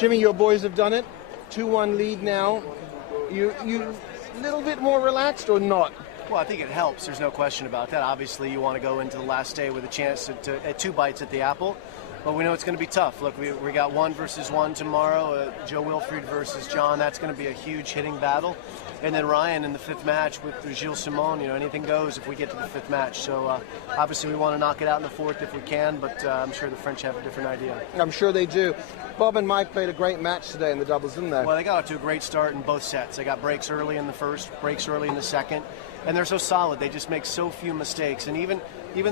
Jimmy, your boys have done it. 2-1 lead now. You a little bit more relaxed or not? Well, I think it helps. There's no question about that. Obviously, you want to go into the last day with a chance at 2 bites at the apple. But we know it's going to be tough. Look, we got 1 versus 1 tomorrow, Joe Wilfried versus John. That's going to be a huge hitting battle. And then Ryan in the 5th match with Gilles Simon. Anything goes if we get to the 5th match. So obviously we want to knock it out in the 4th if we can, but I'm sure the French have a different idea. I'm sure they do. Bob and Mike played a great match today in the doubles, didn't they? Well, they got off to a great start in both sets. They got breaks early in the first, breaks early in the second, and they're so solid. They just make so few mistakes. And even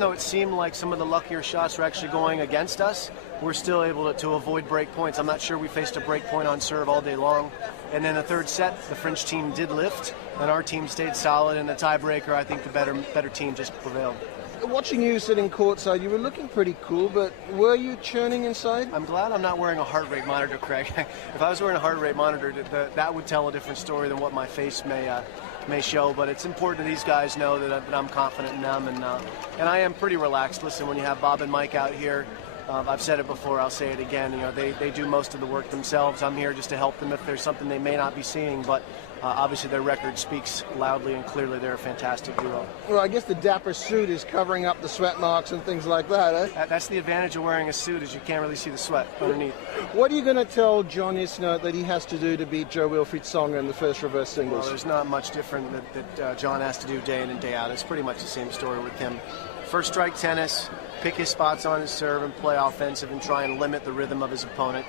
though it seemed like some of the luckier shots were actually going against us, we're still able to avoid break points. I'm not sure we faced a break point on serve all day long. And then the 3rd set, the French team did lift, and our team stayed solid. And the tiebreaker, I think the better team just prevailed. Watching you sitting courtside, you were looking pretty cool, but were you churning inside? I'm glad I'm not wearing a heart rate monitor, Craig. If I was wearing a heart rate monitor, that would tell a different story than what my face may show. But it's important that these guys know that I'm confident in them, and I am pretty relaxed. Listen, when you have Bob and Mike out here, I've said it before, I'll say it again, they do most of the work themselves. I'm here just to help them if there's something they may not be seeing, but obviously their record speaks loudly and clearly. They're a fantastic duo. Well, I guess the dapper suit is covering up the sweat marks and things like that, eh? That's the advantage of wearing a suit, is you can't really see the sweat underneath. What are you going to tell John Isner that he has to do to beat Joe Wilfried Tsonga in the first reverse singles? Well, there's not much different that John has to do day in and day out. It's pretty much the same story with him. First strike tennis, pick his spots on his serve and play offensive and try and limit the rhythm of his opponent.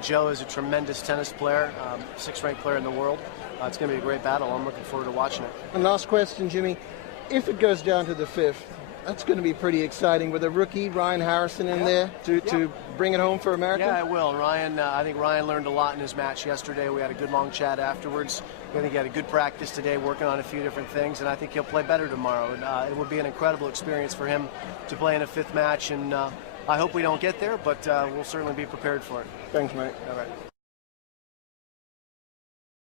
Joe is a tremendous tennis player, 6th-ranked player in the world. It's going to be a great battle. I'm looking forward to watching it. And last question, Jimmy. If it goes down to the 5th, that's going to be pretty exciting with a rookie, Ryan Harrison, in there to bring it home for America. Yeah, it will. Ryan, I think Ryan learned a lot in his match yesterday. We had a good long chat afterwards. I think he had a good practice today, working on a few different things, and I think he'll play better tomorrow. And, it will be an incredible experience for him to play in a 5th match, and I hope we don't get there, but we'll certainly be prepared for it. Thanks, mate. All right.